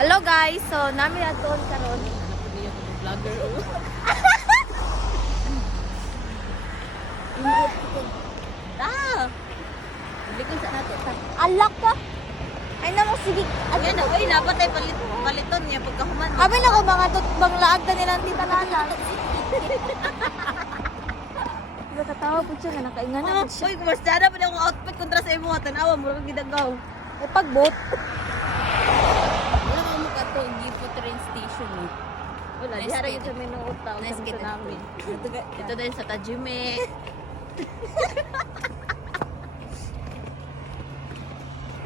Hello guys, so namin aton karon. Vlogger. Ah! Hindi ko sa nato. Alak ka. Ay namo sige. Ayan na, oy, dapat ay paliton niya pagkahuman. Abi na ko mga bang laag ta nilang tita Lala. Diba katawa po siya nga nakaingan na po siya. Uy, kumasada pa na akong outfit kontra sa imo. Tanawa, mura kang gidagaw. Ay pagbot. Wala ka mo ka to, Gifu train station eh. Wala, Nice di harap kid. sa minuot tao Nice sa kid. namin. Ito din sa Tajime.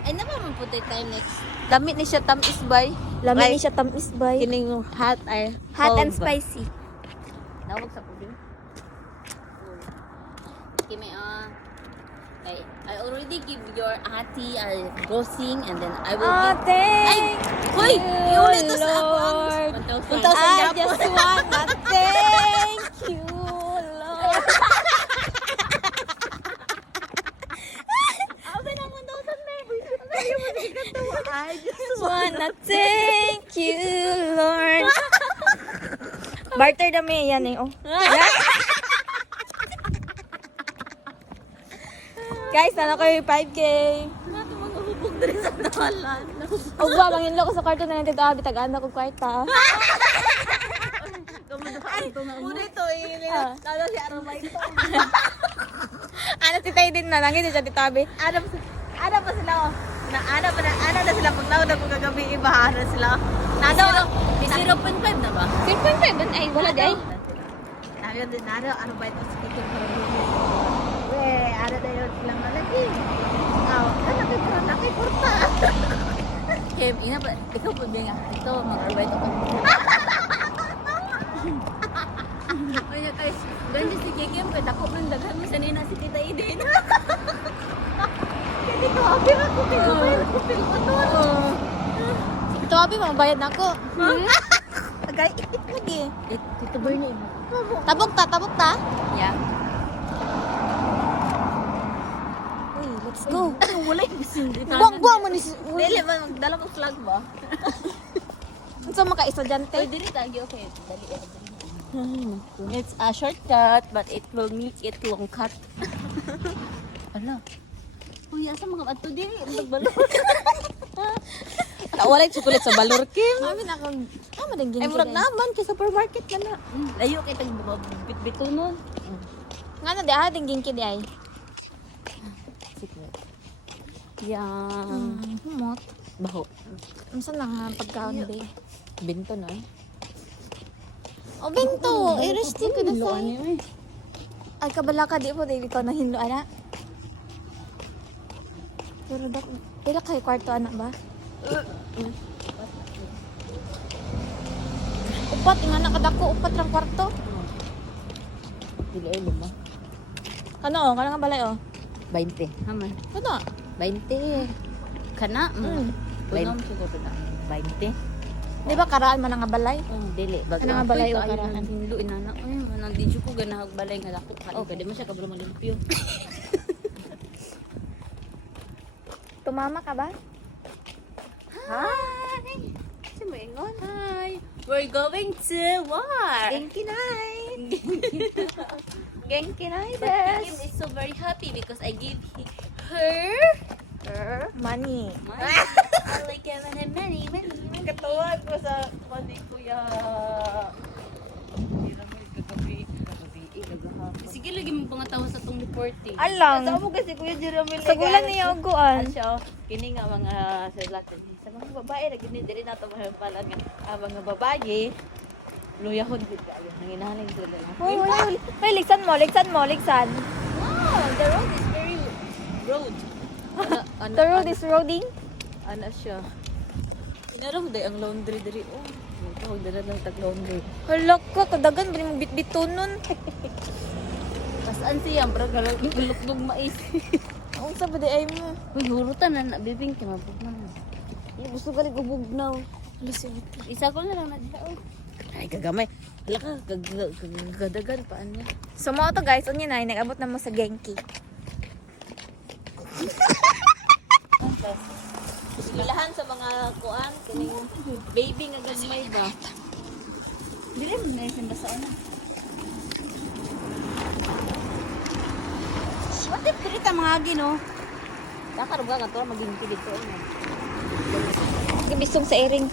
Ay, naman po tayo next. Lamit ni siya tamis bay. Lamit ni siya tamis bay. Kining hot ay Hot and cold. spicy. Nawag sa pudding. Kimi okay. I already give your ate a grossing and then I will Oh, give. thank Hoy! Iulit to sa ako Lord. ang 1,000 I Japan. just wanna thank you, Lord. Abi na 1,000 maybe. I just wanna thank you, Lord. Barter dami yan eh. Oh. Guys, ano kayo 5K? Nato mga hubog diri sa dalan. O ba, mangin ko sa karton na nandito. Tagaan ako kwarta. Muna ito eh. Lalo si Aramay ito. Ano si Tay din na, nangin siya titabi. Ano pa sila oh. Ano na sila pag nauna ko kagabi ibahan na sila. Nado. 0.5 na ba? 0.5 doon ay, wala di ay. Naga din nado ano ba ito sa kitchen para bumili. We, ano na yun silang malaki. Nakay porta. Kim, ina ba? Ikaw po din nga. Ito, mag-arbay ito. Ay, guys, ganyan si Kikim, pwede ako man daghan mo sanina si Tita Eden. Hindi ko, apir ako, pinapayal ako, pinapayal. Ito abi, magbayad na ako. Agay, ipit lagi. Tito Bernie. Tabok ta. Yeah. Uy, let's go. Wala yung bisin. Buang mo ni... Dili ba, magdala ko flag ba? Ano sa mga estudyante? Ay, dili tagi, okay. Dali, it's a shortcut, but it will make it long cut. Ala. Uy, asa mga ato dili, nagbalot. Wala yung chocolate sa balor, Kim. Amin ako. Madang Ay, murag naman, kay supermarket na na. Layo kay tag bit-bito nun. Nga na, di dingging kid ay. Secret. Yan. Humot. Baho. Ano saan lang ang pagkaon, be? Binto na. O, binto. I-resti ko na sa... eh. Ay, kabala ka, di po, di ikaw na hinlo, ana. Pero, pila kayo kwarto, anak ba? Upat, nga nakadako, upat lang kwarto. Dili ay lima. Ano, nga balay, oh. 20. Haman. Ano? 20. Kana mo. 20 siguro na. 20. Di ba karaan man nga balay? Dili. Ano nga balay o karaan? Hindu inana. Ay, manang di ko ganahag balay nga lakot. Okay, di mo siya kabalo malimpyo. Tumama ka ba? Hi! Si mo ingon. Hi! We're going to war! Genki nai! Genki nai But Kim desu! is so very happy because I gave her Money. money. I like giving him money. Katuwag ko sa money kuya. Sige, lagi mo pang tawa sa tong reporting. Alang. Sa mo kasi kuya Jeremy. Sa gulan niya uguan. Siya, kini nga mga sa mga babae na gini diri nato mahampalan nga mga babae luyahon gud kayo. Nanginahaling sila lang. Hoy, hoy, hoy, ligsan mo. Wow, the road is very road. The road is roading. Ano siya? Inaram day ang laundry diri. Oh, tawag dala ng tag laundry. Hala ka, kadagan ba mo bit-bito nun? Pasaan siya, bro, galukdog mais. Ang sa ba di ay mo? Uy, hurutan na bibing kay mabug man. Gusto ka rin ubugnaw. Hala si Witi. Isa ko na lang na diha. Ay, kagamay. Hala ka, gadagan paan niya. So mo to guys, unya na, nag-abot na mo sa Genki. Ilahan sa mga kuan, kining Baby nga gamay ba? Dili mo na isang basa na. What if pirita mga agi no? Nakaruga ka to maging dito. Gibisong sa iring.